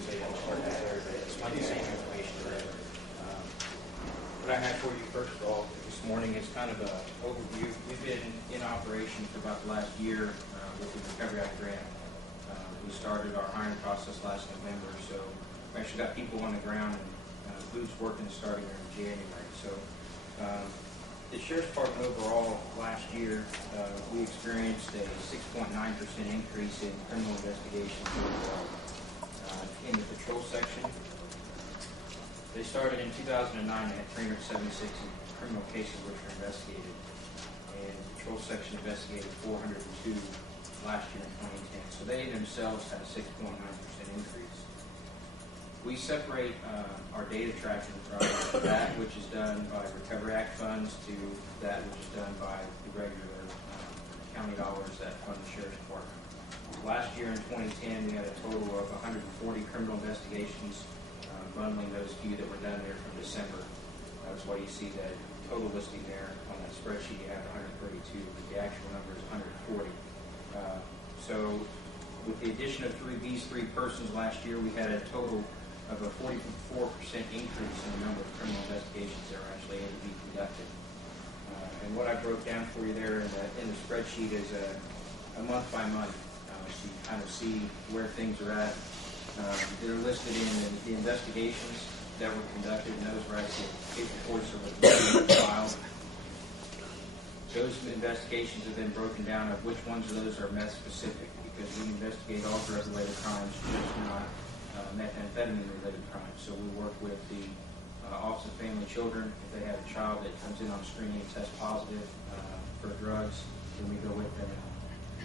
so you don't start that everybody. It's not the same information today. What I had for you first of all this morning is kind of an overview. We've been in operation for about the last year with the Recovery Act grant. We started our hiring process last November, so we actually got people on the ground and boots working starting in January. So the Sheriff's Department overall last year, we experienced a 6.9% increase in criminal investigations overall in the patrol section. They started in 2009 and had 376 criminal cases which were investigated, and the patrol section investigated 402 last year in 2010. So they themselves had a 6.9% increase. We separate our data tracking from that which is done by Recovery Act funds to that which is done by the regular county dollars that fund the Sheriff's Department. Last year in 2010, we had a total of 140 criminal investigations, bundling those few that were done there from December. That's why you see that total listing there on that spreadsheet. You have 132, but the actual number is 140. So with the addition of these three persons last year, we had a total of a 44% increase in the number of criminal investigations that are actually able to be conducted. And what I broke down for you there in the spreadsheet is a month by month, so you kind of see where things are at. They're listed in the investigations that were conducted, and those were actually case reports that were filed. Those investigations have been broken down of which ones of those are meth specific, because we investigate all drug-related crimes, just not methamphetamine-related crimes. So we work with the Office of Family and Children. If they have a child that comes in on screening and tests positive for drugs, then we go with them and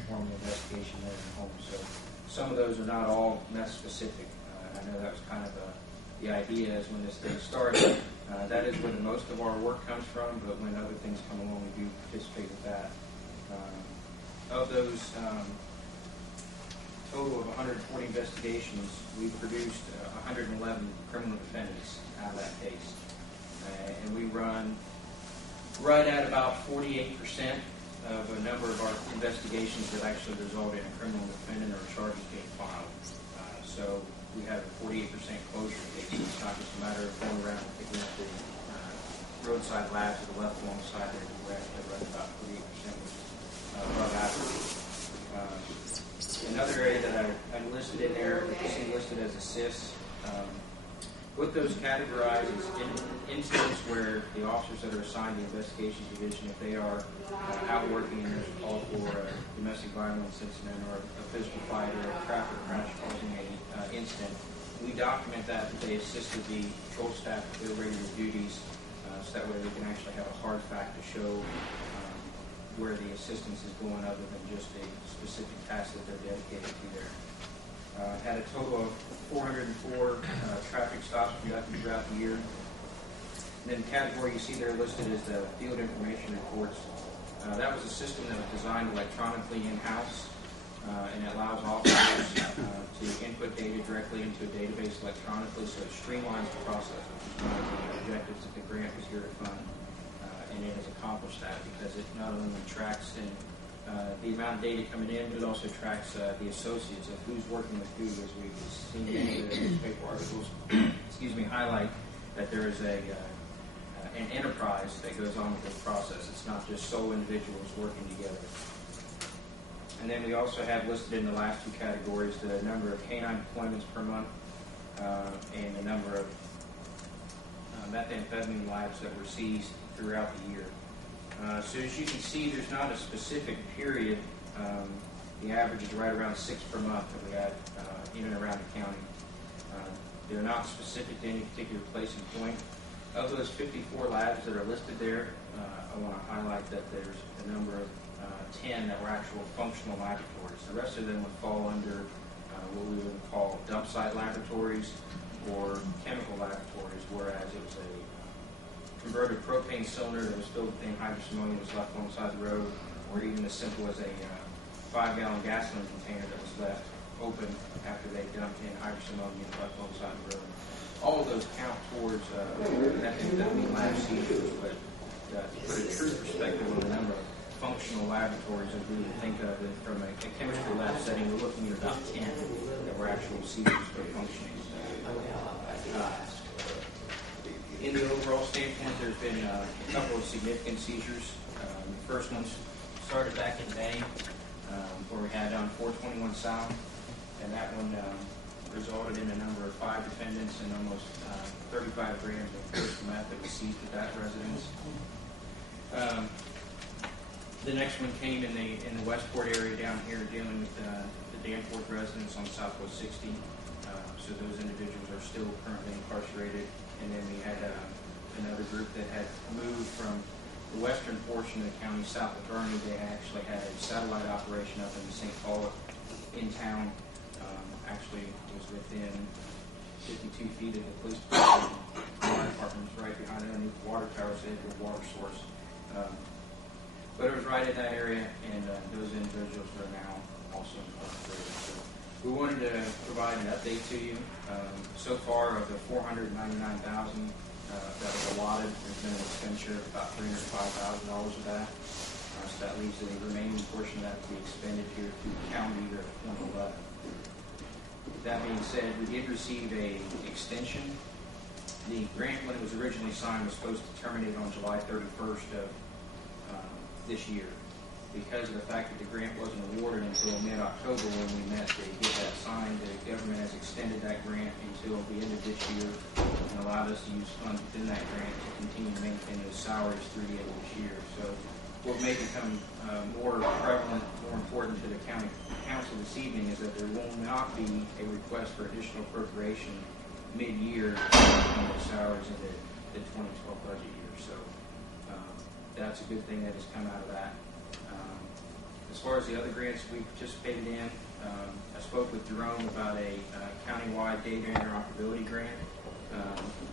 perform the investigation there in the home. So some of those are not all meth specific. I know that was kind of the idea is when this thing started. That is where the most of our work comes from, but when other things come along, we do participate with that. Of those total of 140 investigations, we produced 111 criminal defendants out of that case. And we run right at about 48% of a number of our investigations that actually result in a criminal defendant or charges being filed. So we have a 48% closure rate. It's not just a matter of going around and picking up the roadside labs to the left alongside there. We actually run about 48%, which is above average. Another area that I listed in there, that you see listed as assists, what those categorize is incidents where the officers that are assigned the investigations division, if they are out working and there's a call for a domestic violence incident or a physical fight or a traffic crash causing a incident, we document that they assisted the patrol staff with their regular duties, so that way we can actually have a hard fact to show where the assistance is going other than just a specific task that they're dedicated to there. Had a total of 404 traffic stops conducted throughout the year. And then the category you see there listed is the field information reports. That was a system that was designed electronically in-house, and it allows officers to input data directly into a database electronically, so it streamlines the process, which is one of the objectives that the grant was here to fund. And it has accomplished that because it not only tracks the amount of data coming in, but it also tracks the associates of who's working with who, as we've seen in the newspaper articles, highlight that there is an enterprise that goes on with this process. It's not just sole individuals working together. And then we also have listed in the last two categories the number of canine deployments per month and the number of methamphetamine labs that were seized throughout the year. So as you can see, there's not a specific period. The average is right around 6 per month that we had in and around the county. They're not specific to any particular place and point. Of those 54 labs that are listed there, I want to highlight that there's a number of 10 that were actual functional laboratories. The rest of them would fall under what we would call dump site laboratories or chemical laboratories, whereas it was a converted propane cylinder that was filled with anhydrous ammonia that was left alongside the road, or even as simple as a 5-gallon gasoline container that was left open after they dumped anhydrous ammonia and left alongside the road. All of those count towards methamphetamine lab seizures, but to put a true perspective on the number of functional laboratories that we would think of it from a chemistry lab setting, we're looking at about 10 that were actual seizures for functioning. In the overall standpoint, there's been a couple of significant seizures. The first one started back in May, where we had on 421 South, and that one resulted in a number of 5 defendants and almost 35 grams of crystal meth that was seized at that residence. The next one came in the Westport area down here, dealing with the Danforth residents on Southwest 60. So those individuals are still currently incarcerated. And then we had another group that had moved from the western portion of the county south of Bernie. They actually had a satellite operation up in St. Paul in town. Actually, it was within 52 feet of the police department. The fire department was right behind it, underneath the water tower, so they had a water source. But it was right in that area, and those individuals are now also incarcerated. So we wanted to provide an update to you. So far, of the $499,000 that was allotted, there's been an expenditure of about $305,000 of that. So that leaves the remaining portion of that to be expended here through the calendar year of 2011. That being said, we did receive an extension. The grant, when it was originally signed, was supposed to terminate on July 31st of this year. Because of the fact that the grant wasn't awarded until mid-October when we met to get that signed, the government has extended that grant until the end of this year and allowed us to use funds within that grant to continue to maintain those salaries through the end of this year. So what may become more prevalent, more important to the county council this evening is that there will not be a request for additional appropriation mid-year on the salaries in the 2012 budget year. So that's a good thing that has come out of that. As far as the other grants we participated in, I spoke with Jerome about a countywide data interoperability grant.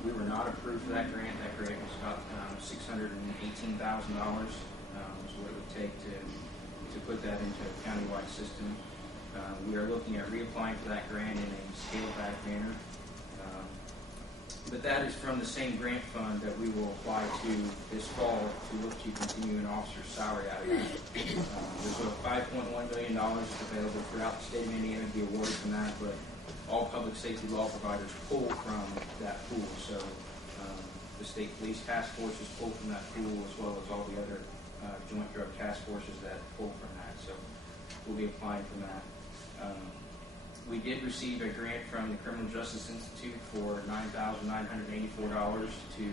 We were not approved for that grant. That grant was about $618,000 is what it would take to put that into a countywide system. We are looking at reapplying for that grant in a scaled-back manner. But that is from the same grant fund that we will apply to this fall to look to continue an officer's salary out of that. There's a $5.1 million available throughout the state of Indiana to be awarded from that, but all public safety law providers pull from that pool. So the state police task forces pull from that pool, as well as all the other joint drug task forces that pull from that. So we'll be applying from that. We did receive a grant from the Criminal Justice Institute for $9,984 to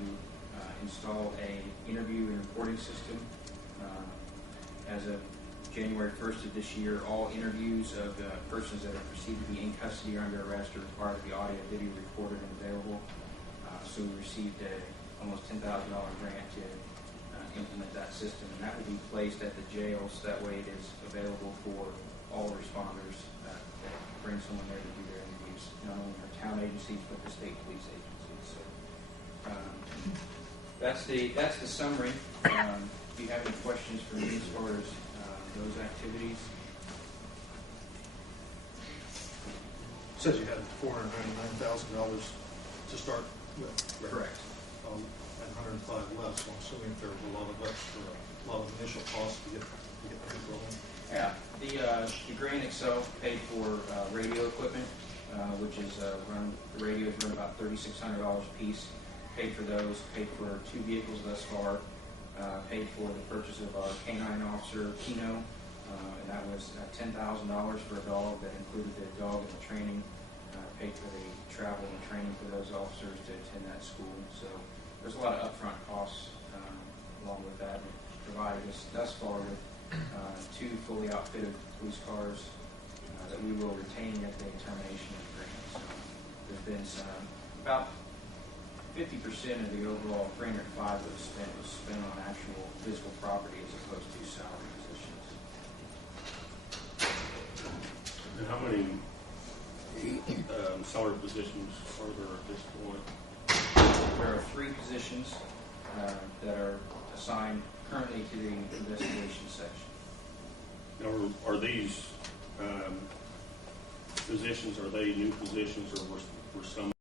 install a interview and reporting system. As of January 1st of this year, all interviews of persons that are perceived to be in custody or under arrest are required to be audio and video recorded and available. So we received almost $10,000 grant to implement that system, and that will be placed at the jails. That way it is available for all responders that bring someone there to do their interviews, not only our town agencies but the state police agencies. So that's the summary. If you have any questions for me as far as those activities. It says you had $499,000 to start with. Correct. And 105 less. So I'm assuming there was a lot of initial costs to get the rolling. Yeah, the grant itself paid for radio equipment, which is the radios run about $3,600 a piece. Paid for those, paid for 2 vehicles thus far, paid for the purchase of our canine officer, Kino, and that was $10,000 for a dog. That included the dog and the training, paid for the travel and training for those officers to attend that school. So there's a lot of upfront costs along with that. It provided us thus far with 2 fully outfitted police cars that we will retain at the termination of the grant. So there's been about 50% of the overall $305 that was spent on actual physical property as opposed to salary positions. And how many salary positions are there at this point? There are 3 positions that are assigned currently to the investigation section. Now, are these positions, are they new positions, or were some